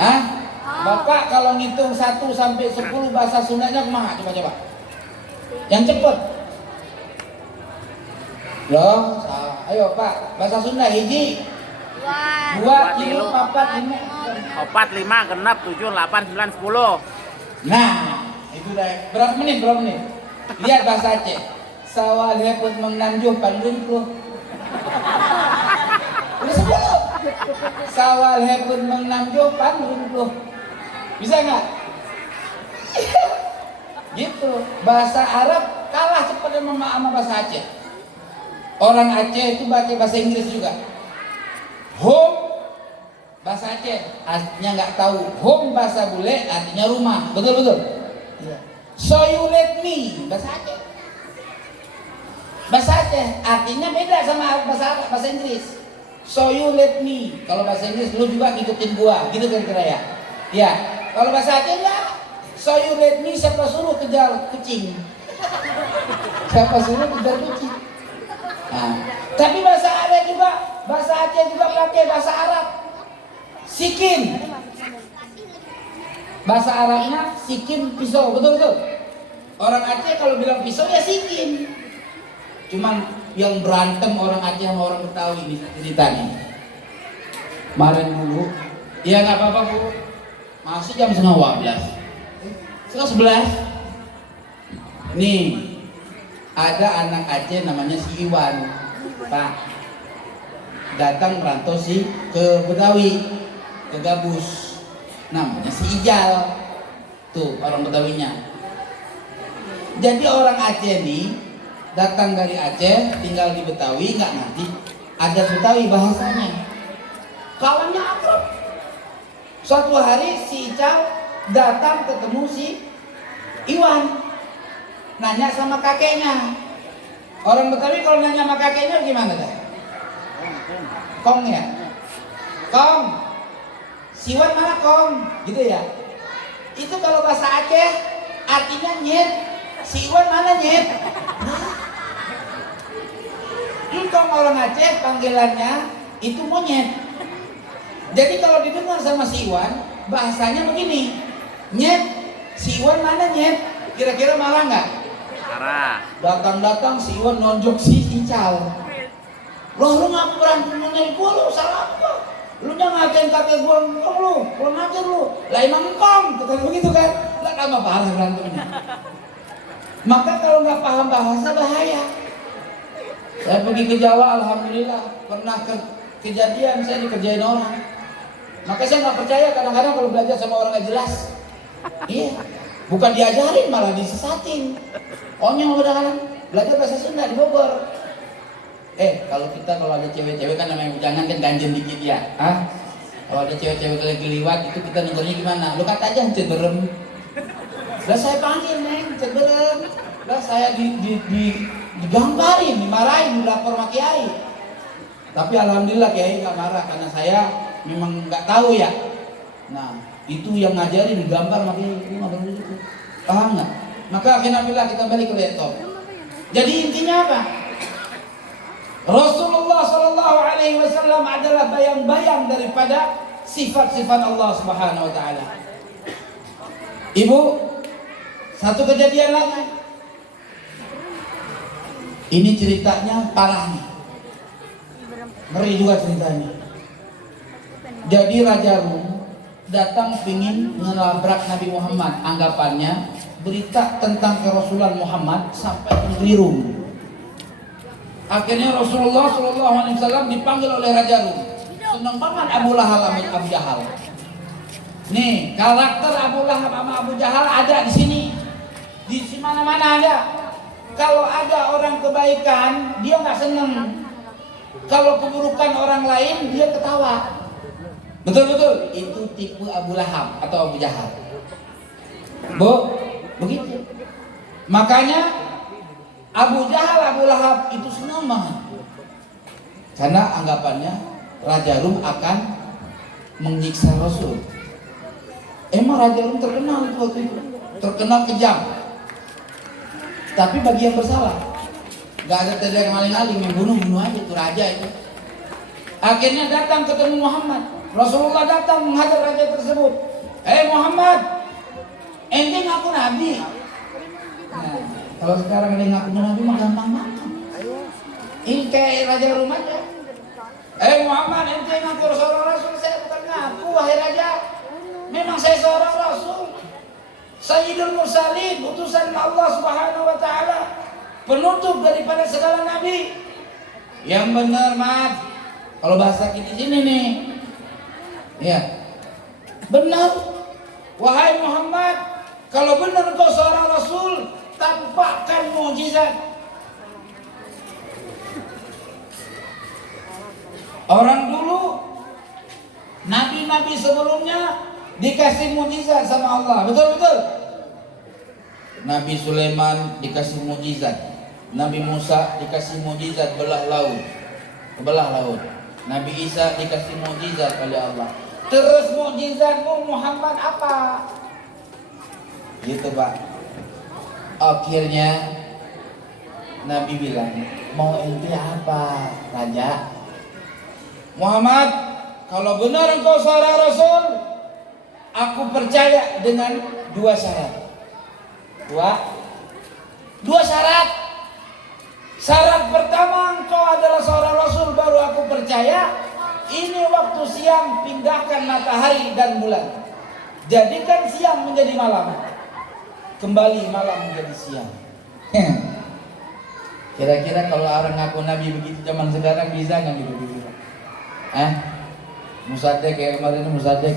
Hah? Bapak kalau ngitung 1 sampai 10 bahasa Sundanya kumaha? Coba. Yang cepat. Loh, ayo Pak, bahasa Sunda hiji. 2, 3, 4, 5. 4, 5, genap, 7, 8, 9, 10. Nah, itu dah. Berapa menit? Lihat bahasa Aceh. Sawal heput mengnanjuh pandun puluh. Udah 10. Sawal heput mengnanjuh pandun puluh. Bisa nggak? Gitu. Bahasa Arab kalah cepat sama bahasa Aceh. Orang Aceh itu baca bahasa Inggris juga. Home bahasa Aceh artinya nggak tahu. Home bahasa bule artinya rumah. Betul. So you let me bahasa Aceh. Bahasa Aceh artinya beda sama bahasa Inggris. So you let me. Kalau bahasa Inggris lu juga ngikutin gua, gitu kira-kira ya. Ya, kalau bahasa Aceh enggak. So you let me, siapa suruh kejar kucing? Siapa suruh kejar kucing? Nah, tapi bahasa Aceh juga pakai bahasa Arab. Sikin. Bahasa Arabnya sikin pisau, betul-betul. Orang Aceh kalau bilang pisau ya sikin. Cuman yang berantem orang Aceh sama orang Betawi ini cerita nih. Kemarin dulu, ya nggak apa-apa bu. Masih jam 10:30. Setengah 11. Nih, ada anak Aceh namanya si Iwan, Pak. Datang merantau ke Betawi, ke Gabus. Namanya si Ijal. Tuh orang Betawinya. Jadi orang Aceh nih datang dari Aceh, tinggal di Betawi, nggak ngerti adat Betawi bahasanya. Kawannya akrab. Suatu hari si Ijal datang ketemu si Iwan, nanya sama kakeknya. Orang Betawi kalau nanya sama kakeknya gimana dah? Kong ya? Kong, si Iwan mana Kong? Gitu ya? Itu kalau bahasa Aceh artinya nyet. Si Iwan mana nyet? Kong orang Aceh panggilannya itu monyet. Jadi kalau didengar sama si Iwan bahasanya begini, nyet, si Iwan mana nyet? Kira-kira marah nggak? Marah. Datang-datang si Iwan nonjok si Ical. Loh lu ngaku berantem dengan gua, lu salah apa? Lu jangan ngatain kakek gua, engkong lu, kurang ajar lu. Lah emang engkong, kata begitu kan? Lah tambah parah berantemnya. Maka kalau nggak paham bahasa bahaya. Saya pergi ke Jawa, alhamdulillah pernah kejadian saya dikerjain orang. Maka saya nggak percaya kadang-kadang kalau belajar sama orang nggak jelas. Iya, bukan diajarin malah disesatin. Onyong kadang-kadang belajar bahasa Sunda di Bogor. Kalau ada cewek-cewek kan namanya jangan kan ganjen dikit ya. Kalau ada cewek-cewek lagi liwat itu kita dengernya gimana? Lu kata aja ceberem. Lah saya panggil neng ceberem. Lah saya digamparin, dimarahin, dilapor sama kiai. Tapi alhamdulillah kiai nggak marah karena saya memang nggak tahu ya. Nah itu yang ngajarin digambar sama kiai itu nggak begitu. Paham nggak? Maka akhirnya kita balik ke laptop. Jadi intinya apa? Rasulullah Shallallahu Alaihi Wasallam adalah bayang-bayang daripada sifat-sifat Allah Subhanahu Wa Taala. Ibu, satu kejadian lagi. Ini ceritanya parah nih. Ngeri juga ceritanya. Jadi Raja Rum datang ingin menabrak Nabi Muhammad. Anggapannya berita tentang kerasulan Muhammad sampai di Rum. Akhirnya Rasulullah SAW dipanggil oleh Raja Rum. Senang banget Abu Lahab sama Abu Jahal. Nih karakter Abu Lahab sama Abu Jahal ada di sini. Di mana-mana ada. Kalau ada orang kebaikan dia nggak seneng. Kalau keburukan orang lain dia ketawa. Betul-betul. Itu tipe Abu Lahab atau Abu Jahal. Bu, begitu. Makanya Abu Jahal, Abu Lahab itu senang banget. Karena anggapannya Raja Rum akan menyiksa Rasul. Emang Raja Rum terkenal waktu itu. Terkenal kejam. Tapi bagi yang bersalah, gak ada terjadi yang maling-maling, yang bunuh aja tuh raja itu. Akhirnya datang ketemu Muhammad. Rasulullah datang menghadap raja tersebut. Muhammad, ente ngaku nabi. Nah, kalau sekarang ada yang ngaku nabi mah gampang banget. Ini kayak Raja Rum aja. Muhammad, ente ngaku seorang rasul, saya bukan ngaku wahai raja. Memang saya seorang rasul. Sayyidul Mursalin, utusan Allah Subhanahu Wa Taala, penutup daripada segala nabi. Yang benar, Mat. Kalau bahasa kita sini nih, ya benar. Wahai Muhammad, kalau benar engkau seorang rasul, tampakkan mukjizat. Orang dulu, nabi-nabi sebelumnya dikasih mukjizat sama Allah, betul-betul. Nabi Sulaiman dikasih mukjizat, Nabi Musa dikasih mukjizat belah laut. Nabi Isa dikasih mukjizat oleh Allah. Terus mukjizatmu Muhammad apa? Gitu Pak. Akhirnya Nabi bilang, mau ente apa raja? Muhammad, kalau benar engkau seorang Rasul, aku percaya dengan dua syarat. Dua syarat. Syarat pertama, engkau adalah seorang Rasul, baru aku percaya. Ini waktu siang, pindahkan matahari dan bulan. Jadikan siang menjadi malam. Kembali malam menjadi siang. Kira-kira kalau orang ngaku Nabi begitu zaman sekarang bisa nggak gitu? Musadek kayak kemarin Musadek.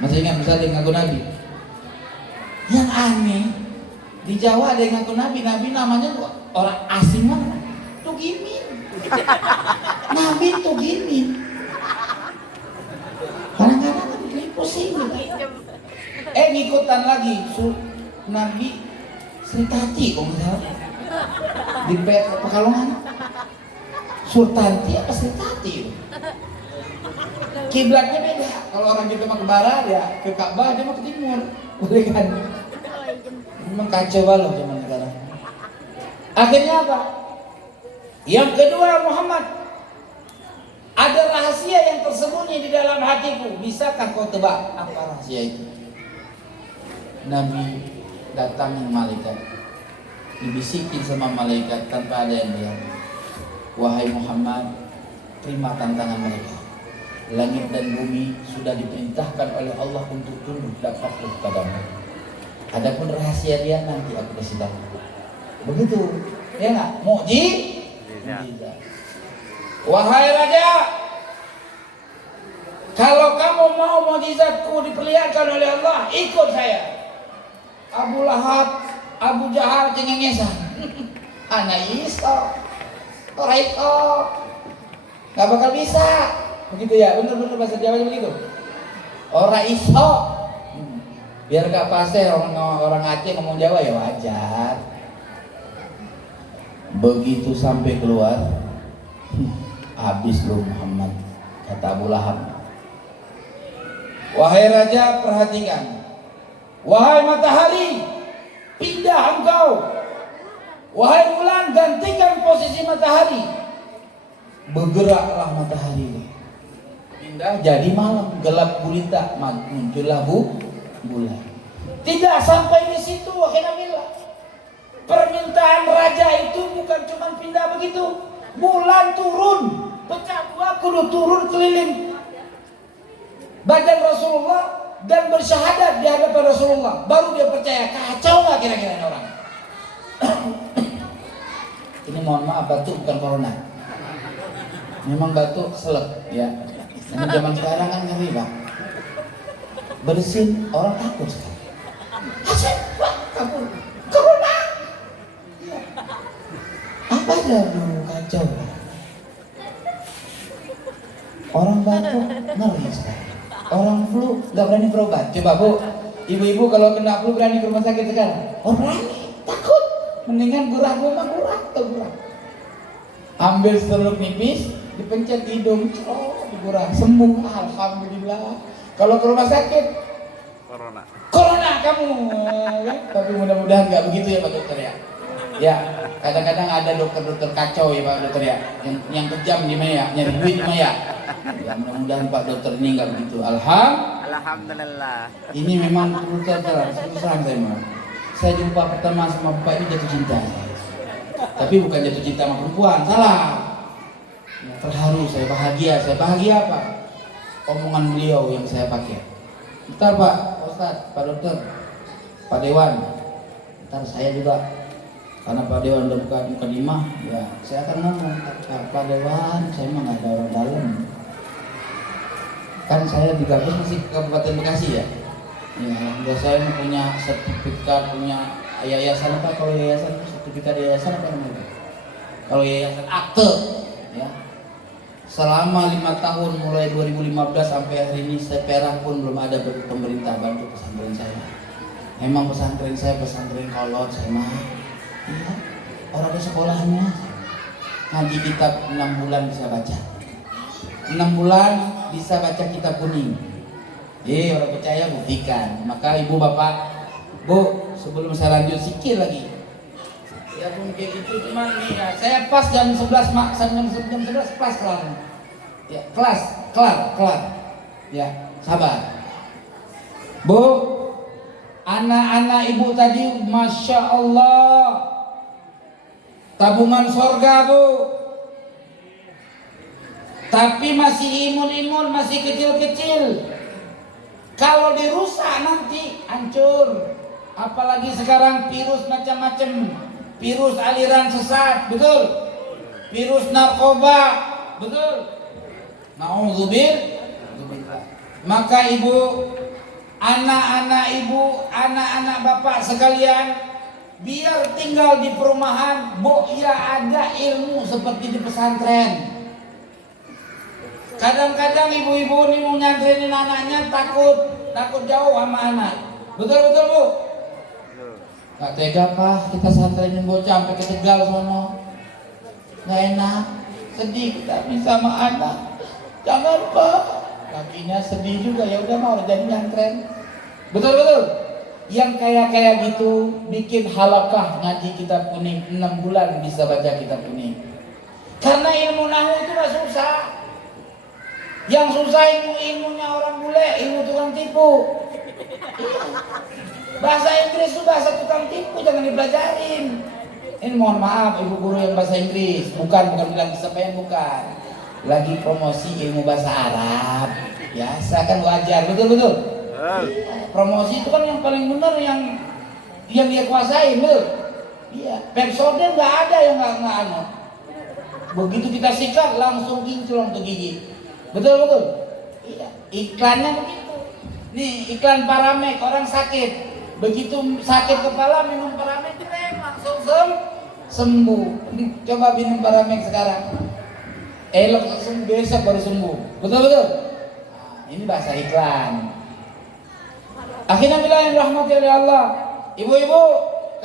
Masih ingat Musadek ngaku Nabi? Yang aneh, di Jawa ada yang ngaku Nabi namanya orang asing mana? Tugimin. Nabi Tugimin. Kadang-kadang kan pusing gitu. Ngikutan lagi Nabi Sri Tati kok nggak tahu. Di Pekalongan Surtanti apa Sri Tati? Kiblatnya beda. Kalau orang kita mah ke barat ya ke Ka'bah, dia mah ke timur. Boleh kan? Memang kacau banget zaman sekarang. Akhirnya apa? Yang kedua, Muhammad, ada rahasia yang tersembunyi di dalam hatiku. Bisakah kau tebak apa rahasia itu? Nabi datangi malaikat, dibisikin sama malaikat tanpa ada yang lihat. Wahai Muhammad, terima tantangan mereka. Langit dan bumi sudah diperintahkan oleh Allah untuk tunduk dan patuh padamu. Adapun rahasia dia nanti aku kasih tahu. Begitu, ya nggak? Mukjizat. Wahai raja, kalau kamu mau mukjizatku diperlihatkan oleh Allah, ikut saya. Abu Lahab, Abu Jahal cengengesan. Anak Isa, orang itu nggak bakal bisa. Begitu ya, bener-bener bahasa Jawa begitu. Orang iso, biar gak pasti orang Aceh ngomong Jawa ya wajar. Begitu sampai keluar, habis lu Muhammad, kata Abu Lahab. Wahai raja, perhatikan. Wahai matahari, pindah engkau. Wahai bulan, gantikan posisi matahari. Bergeraklah matahari. Pindah jadi malam, gelap gulita, muncullah bulan. Tidak sampai di situ, akhirnya bilang permintaan raja itu bukan cuma pindah begitu. Bulan turun, pecah dua, kudu turun keliling badan Rasulullah dan bersyahadat di hadapan Rasulullah. Baru dia percaya. Kacau nggak kira-kira orang? Ini mohon maaf, batuk bukan corona. Memang batuk selek ya. Nah, zaman sekarang kan ngeri Pak. Bersin orang takut sekarang. Asik Pak, kabur. Corona. Ya. Apa aja dulu kacau Pak. Orang batuk ngeri sekarang. Orang flu nggak berani berobat. Coba Bu, ibu-ibu kalau kena flu berani ke rumah sakit sekarang? Oh berani, takut. Mendingan gurah gurah. Ambil seruk nipis, dipencet hidung, digurah, sembuh, alhamdulillah. Kalau ke rumah sakit, corona kamu, kan? Tapi mudah-mudahan nggak begitu ya Pak Dokter ya. Ya, kadang-kadang ada dokter-dokter kacau ya Pak Dokter ya, yang kejam gimana ya, nyari duit gimana ya. Ya mudah-mudahan Pak Dokter ini nggak begitu. Alhamdulillah. Ini memang terus terang saya mah. Saya jumpa pertama sama Bapak ini jatuh cinta. Tapi bukan jatuh cinta sama perempuan, salah. Terharu, saya bahagia apa? Omongan beliau yang saya pakai. Ntar Pak Ustadz, Pak Dokter, Pak Dewan, ntar saya juga, karena Pak Dewan udah buka mukadimah, ya saya akan ngomong, Pak Dewan, saya mah nggak ada orang dalam. Kan saya digabung masih ke Kabupaten Bekasi ya. Ya saya punya sertifikat, punya yayasan apa? Kalau yayasan sertifikat yayasan apa namanya? Kalau yayasan akte, ya. Selama 5 tahun mulai 2015 sampai hari ini saya perak pun belum ada pemerintah bantu pesantren saya. Memang pesantren saya pesantren kolot saya mah. Ya. orang di sekolahnya ngaji kitab 6 bulan bisa baca. 6 bulan bisa baca kitab kuning. Orang percaya buktikan. Maka ibu bapak, bu, sebelum saya lanjut sikit lagi. Ya pun kayak gitu cuman nih ya, saya pas jam 11 mak, jam 11 pas kelar. Ya, kelar. Ya, sabar. Bu, anak-anak ibu tadi Masya Allah tabungan sorga, Bu. Tapi masih imun-imun, masih kecil-kecil. Kalau dirusak nanti hancur. Apalagi sekarang virus macam-macam. Virus aliran sesat, betul? Virus narkoba, betul? Nauzubillah. Maka ibu, anak-anak bapak sekalian, biar tinggal di perumahan, ya ada ilmu seperti di pesantren. Kadang-kadang ibu-ibu ini mau nyantrinin anaknya takut jauh sama anak. Betul Bu? Gak tega Pak, kita santrenin bocah sampai ke Tegal sono. Gak enak, sedih kita bisa sama anak. Jangan Pak, kakinya sedih juga, ya udah mau jadi nyantren. Betul. Yang kayak gitu bikin halakah ngaji kitab kuning 6 bulan bisa baca kitab kuning. Karena ilmu nahwu itu gak susah. Yang susah ilmunya orang bule, ilmu tukang tipu. Bahasa Inggris itu bahasa tukang tipu, jangan dipelajarin. Ini mohon maaf ibu guru yang bahasa Inggris, bukan bilang kesampaian, bukan. Lagi promosi ilmu bahasa Arab. Biasa kan wajar, betul. Iya, promosi itu kan yang paling benar yang dia kuasain, betul. Iya, episode nggak ada yang nggak anu. Begitu kita sikat langsung kinclong tuh gigi. Betul. Iya, iklannya begitu. Nih iklan Paramek, orang sakit. Begitu sakit kepala minum Paramek langsung sembuh. Coba minum Paramek sekarang. Langsung besok baru sembuh. Betul. Nah, ini bahasa iklan. Akhirnya bilang rahmati oleh Allah. Ibu-ibu,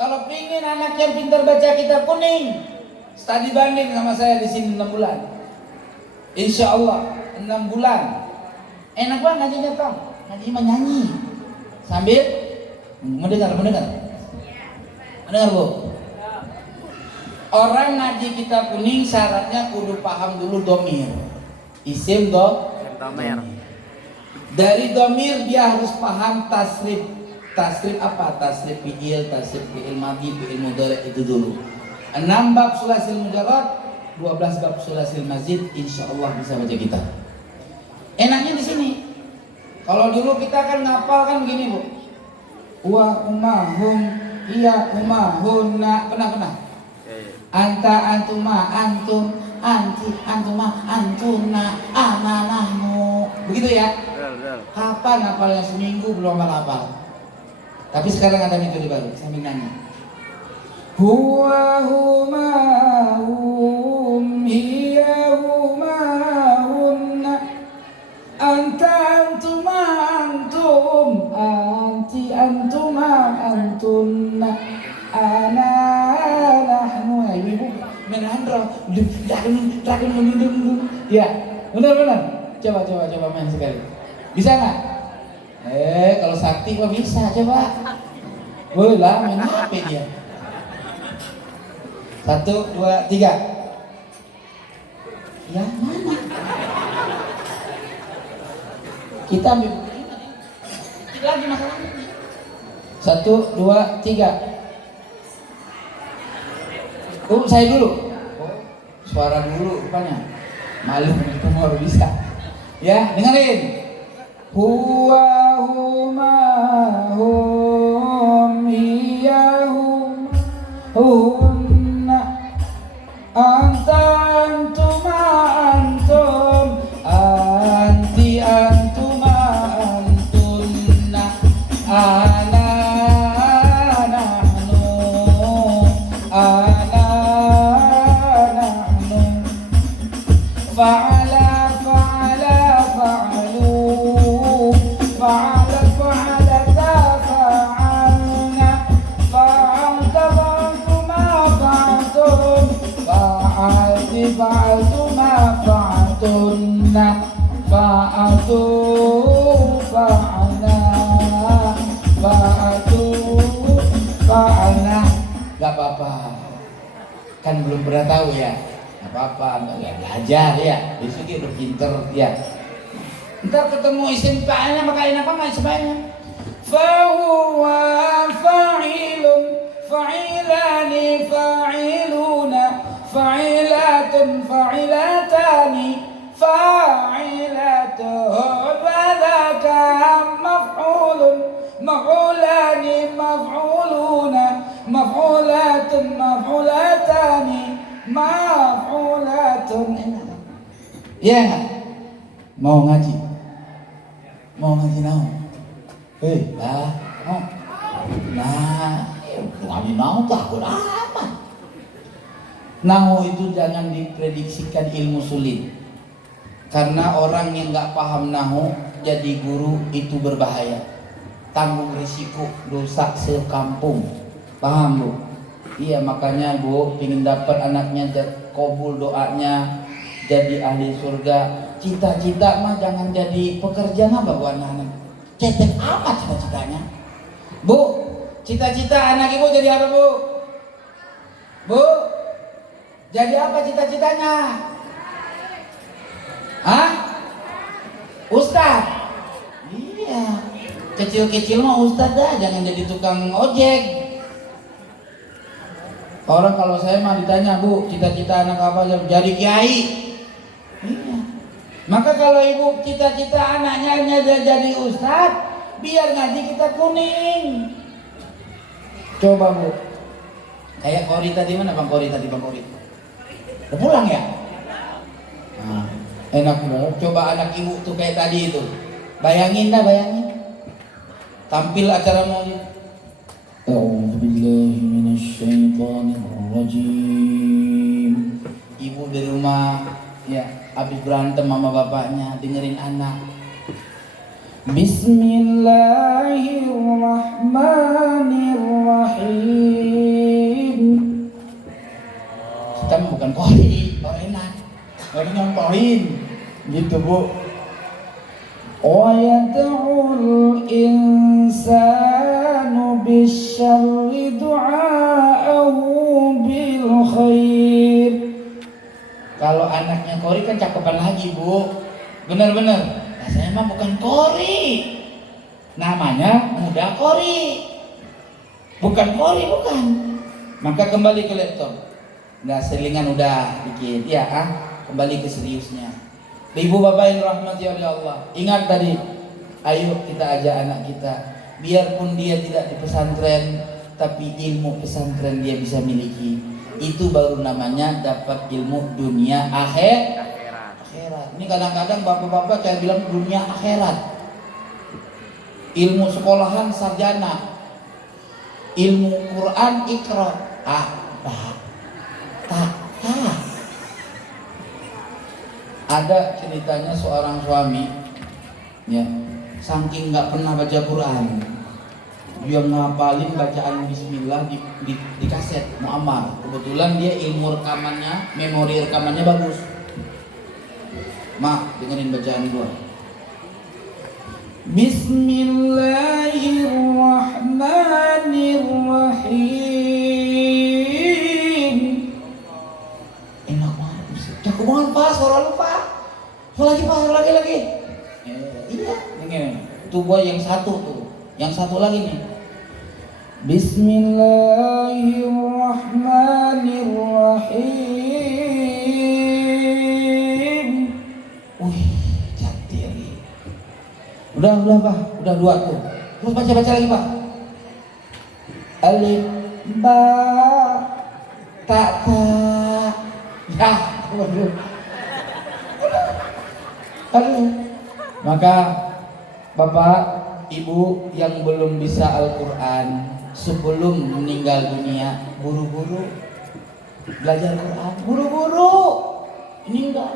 kalau pingin anak yang pintar baca kitab kuning, studi banding sama saya di sini 6 bulan. Insya Allah 6 bulan. Enak banget ngajinya Kang. Ngaji mah nyanyi sambil mendengar Bu. Orang ngaji kitab kuning syaratnya kudu paham dulu domir. Isim domir. Dari domir dia harus paham tasrif. Tasrif apa? Tasrif fi'il, tasrif fi'il madhi, fi'il mudhari, itu dulu. 6 bab sulasil mujarrad, 12 bab sulasil mazid, insyaallah bisa baca kita. Enaknya di sini. Kalau dulu kita kan ngapal kan gini Bu. Wa umahum, iya umahunna, pernah. Anta antuma antum, anti antuma antuna, ana nahnu. Begitu ya? Kapan hafalnya? Seminggu belum hafal. Tapi sekarang ada metode baru, sambil nyanyi. Huwa huma hum hiya huma hunna anta antuma antum anti antuma antunna ana nahnu. Ya ibu menandro ya benar. Coba main sekali. Bisa nggak? Kalau sakti kok bisa, coba. Boleh lah, main HP dia. 1, 2, 3. Ya mana? Kita ambil lagi masalahnya. 1, 2, 3. Saya dulu. Suara dulu rupanya. Malu itu baru bisa. Ya, dengerin. Huwa huma hum hiya hunna anta antuma antum anti antuma antunna ana nahnu ana nahnu fa'ala fa'alta fa'alna fa'alta fa'altuma fa'altum kan belum pernah tahu ya. Apa-apa, nggak belajar ya. Besoknya udah pinter ya. Ntar ketemu isim fa'ilnya makain apa nggak ismanya? Fahuwa fa'ilun fa'ilani fa'iluna fa'ilatun fa'ilatani fa'ilatun wadhaka maf'ulun maf'ulani maf'uluna maf'ulatun maf'ulatani maf'ulatun. Iya nggak? Mau ngaji? Mau ngaji nahu? Ngaji nahu takut amat. Nahu itu jangan diprediksikan ilmu sulit. Karena orang yang nggak paham nahu jadi guru itu berbahaya. Tanggung risiko dosa sekampung. Paham Bu? Iya, makanya Bu ingin dapat anaknya kabul doanya jadi ahli surga. Cita-cita mah jangan jadi pekerja apa Bu anak-anak. Cetek amat cita-citanya. Bu, cita-cita anak Ibu jadi apa Bu? Bu, jadi apa cita-citanya? Hah? Ustaz? Iya. Kecil-kecil mah ustaz dah, jangan jadi tukang ojek. Orang kalau saya mah ditanya, Bu, cita-cita anak apa? Jadi kiai. Iya. Maka kalau ibu cita-cita anaknya jadi ustaz, biar ngaji kita kuning. Coba Bu, kayak Kori tadi mana Bang Kori tadi Bang Kori? Udah pulang ya? Nah, enak banget. Coba anak ibu tuh kayak tadi itu, bayangin dah bayangin. Tampil acara maulid. A'udzubillahi minasyaitonirrajim. Ibu di rumah ya habis berantem sama bapaknya, dengerin anak. Bismillahirrahmanirrahim. Kita bukan kori, korenan. Korenan korin. Gitu Bu. Wa yad'ul insanu bisyarri du'a'ahu bil khair. Kalau anaknya Kori kan cakepan lagi Bu. Bener-bener. Nah, saya mah bukan Kori. Namanya Muda Kori. Bukan Kori, bukan. Maka kembali ke laptop. Nah, selingan udah dikit ya, kembali ke seriusnya. Ibu bapak yang rahmati oleh Allah, ingat tadi, ayo kita ajak anak kita, biarpun dia tidak di pesantren, tapi ilmu pesantren dia bisa miliki. Itu baru namanya dapat ilmu dunia akhirat. Ini kadang-kadang bapak-bapak kayak bilang dunia akhirat. Ilmu sekolahan sarjana, ilmu Quran ikra, Ada ceritanya seorang suami, ya, saking nggak pernah baca Quran, dia ngapalin bacaan Bismillah di kaset Muammar. Kebetulan dia ilmu rekamannya, memori rekamannya bagus. Mak, dengerin bacaan gua. Bismillahirrahmanirrahim. Enak banget, cakep banget Pak, suara lu Pak. Lagi Pak, lagi. Iya, ini tuh gua yang satu tuh, yang satu lagi nih. Bismillahirrahmanirrahim. Wih, cantik. Udah Pak, udah dua tuh. Terus baca lagi Pak. Alif, ba, ta. Ya, waduh. Aduh. Maka Bapak, Ibu yang belum bisa Al-Quran, sebelum meninggal dunia, buru-buru belajar Quran, buru-buru. Ini enggak.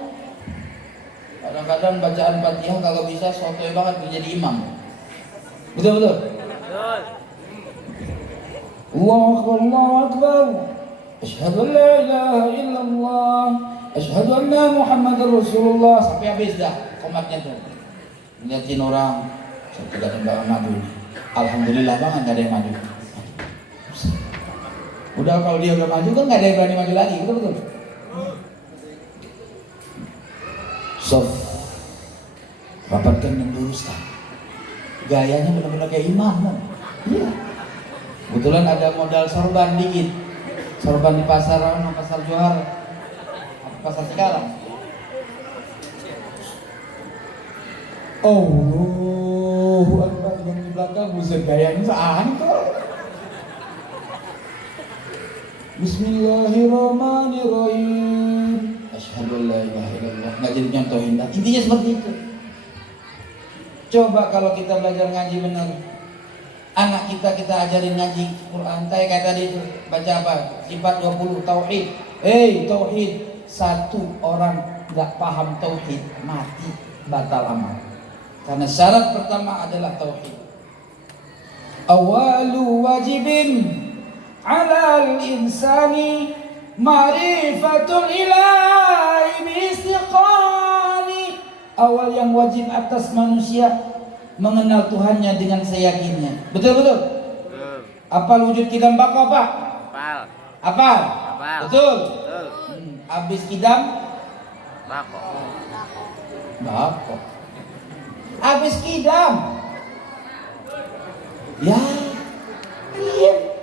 Kadang-kadang bacaan Fatihah kalau bisa sotoy banget menjadi imam. Betul. Allahu Akbar. Asyhadu an la ilaha illallah. Asyhadu anna Muhammadar Rasulullah. Sampai habis dah komatnya tuh. Ngeliatin orang, saya tidak ada yang madu. Alhamdulillah banget gak ada yang madu. Udah kalau dia udah maju kan nggak ada yang berani maju lagi, betul. Sof, rapatkan dan luruskan. Gayanya benar-benar kayak imam. Iya. Kebetulan ada modal sorban dikit. Sorban di pasar Johar, pasar Cikarang. Allahu Akbar, yang di belakang buset gayanya seaneh. Bismillahirrahmanirrahim. Asyhadu an la ilaha illallah. Nggak jadi nyontohin. Intinya seperti itu. Coba kalau kita belajar ngaji benar, anak kita ajarin ngaji Quran. Kayak tadi itu baca apa? Sifat 20 tauhid. Tauhid. Satu orang nggak paham tauhid mati, batal amal. Karena syarat pertama adalah tauhid. Awalu wajibin 'alal insani ma'rifatul ilahi biistiqani. Awal yang wajib atas manusia mengenal Tuhannya dengan seyakinnya. Betul. Apal wujud kidam bako apa? Apal. Betul. Habis kidam bako. Habis kidam. Ya. Iya.